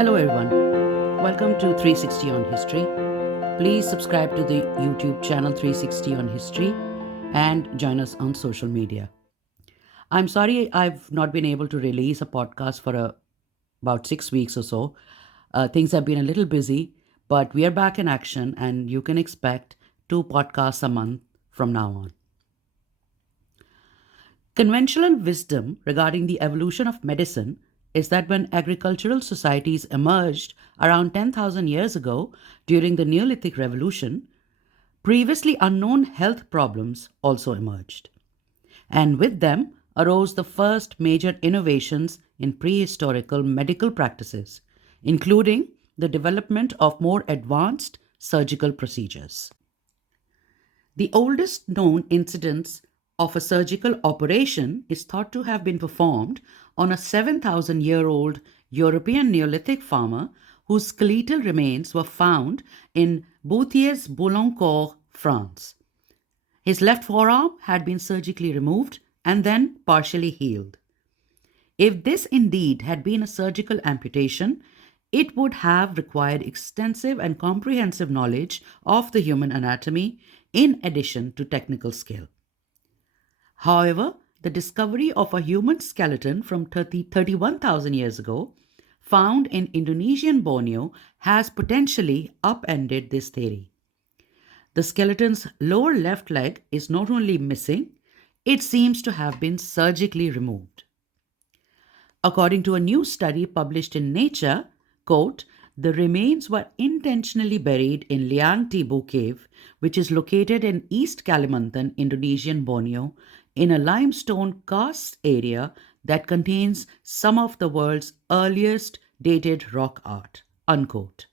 Hello everyone, welcome to 360 on History. Please subscribe to the YouTube channel 360 on History and join us on social media. I'm sorry I've not been able to release a podcast for about 6 weeks or so. Things have been a little busy, but we are back in action and you can expect 2 podcasts a month from now on. Conventional wisdom regarding the evolution of medicine is that when agricultural societies emerged around 10,000 years ago during the Neolithic Revolution, previously unknown health problems also emerged. And with them arose the first major innovations in prehistorical medical practices, including the development of more advanced surgical procedures. The oldest known incidence of a surgical operation is thought to have been performed on a 7,000-year-old European Neolithic farmer whose skeletal remains were found in Bouthiers-Boulogne, France. His left forearm had been surgically removed and then partially healed. If this indeed had been a surgical amputation, it would have required extensive and comprehensive knowledge of the human anatomy in addition to technical skill. However, the discovery of a human skeleton from 31,000 years ago, found in Indonesian Borneo, has potentially upended this theory. The skeleton's lower left leg is not only missing, it seems to have been surgically removed. According to a new study published in Nature, quote, the remains were intentionally buried in Liang Tibu Cave, which is located in East Kalimantan, Indonesian Borneo, in a limestone karst area that contains some of the world's earliest dated rock art, unquote.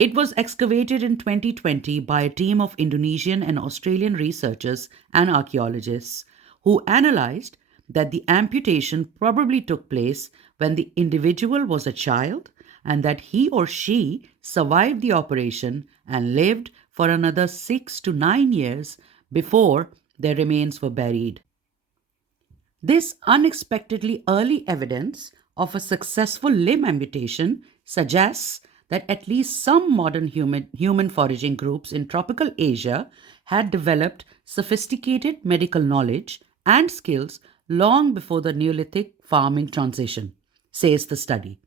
It was excavated in 2020 by a team of Indonesian and Australian researchers and archaeologists who analyzed that the amputation probably took place when the individual was a child and that he or she survived the operation and lived for another 6 to 9 years before their remains were buried. This unexpectedly early evidence of a successful limb amputation suggests that at least some modern human foraging groups in tropical Asia had developed sophisticated medical knowledge and skills long before the Neolithic farming transition, says the study.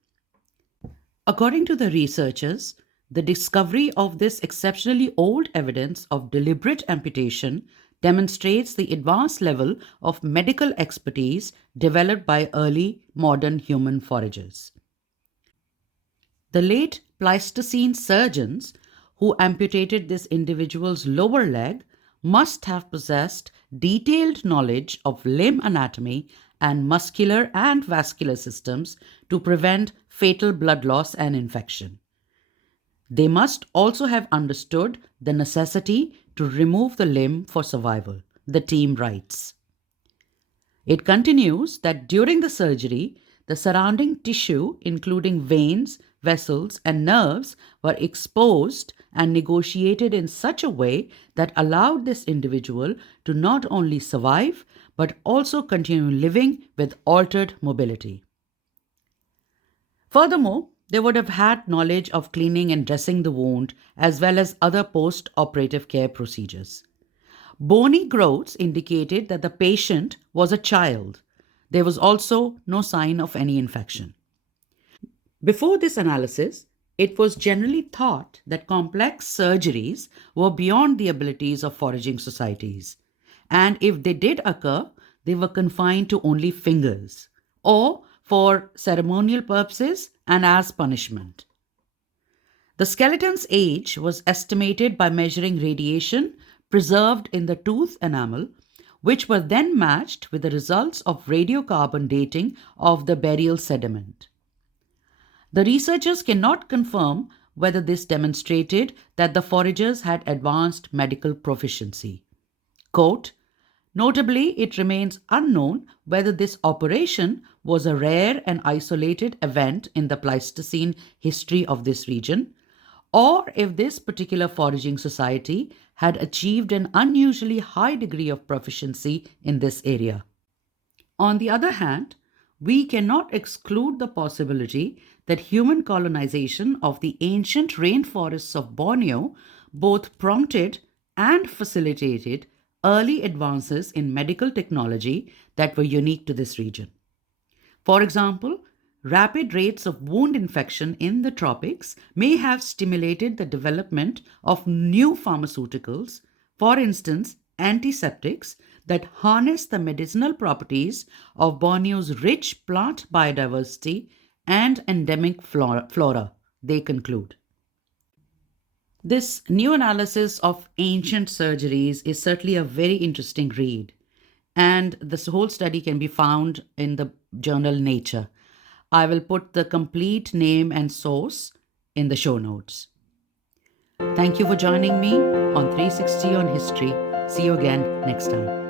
According to the researchers, the discovery of this exceptionally old evidence of deliberate amputation demonstrates the advanced level of medical expertise developed by early modern human foragers. The late Pleistocene surgeons who amputated this individual's lower leg must have possessed detailed knowledge of limb anatomy and muscular and vascular systems to prevent fatal blood loss and infection. They must also have understood the necessity to remove the limb for survival, the team writes. It continues that during the surgery, the surrounding tissue, including veins, vessels, and nerves, were exposed and negotiated in such a way that allowed this individual to not only survive, but also continue living with altered mobility. Furthermore, they would have had knowledge of cleaning and dressing the wound, as well as other post-operative care procedures. Bony growths indicated that the patient was a child. There was also no sign of any infection. Before this analysis, it was generally thought that complex surgeries were beyond the abilities of foraging societies, and if they did occur, they were confined to only fingers, or for ceremonial purposes and as punishment. The skeleton's age was estimated by measuring radiation preserved in the tooth enamel, which were then matched with the results of radiocarbon dating of the burial sediment. The researchers cannot confirm whether this demonstrated that the foragers had advanced medical proficiency. Quote, notably, it remains unknown whether this operation was a rare and isolated event in the Pleistocene history of this region, or if this particular foraging society had achieved an unusually high degree of proficiency in this area. On the other hand, we cannot exclude the possibility that human colonization of the ancient rainforests of Borneo both prompted and facilitated early advances in medical technology that were unique to this region. For example, rapid rates of wound infection in the tropics may have stimulated the development of new pharmaceuticals, for instance, antiseptics that harness the medicinal properties of Borneo's rich plant biodiversity and endemic flora, they conclude. This new analysis of ancient surgeries is certainly a very interesting read, and this whole study can be found in the journal Nature. I will put the complete name and source in the show notes. Thank you for joining me on 360 on History. See you again next time.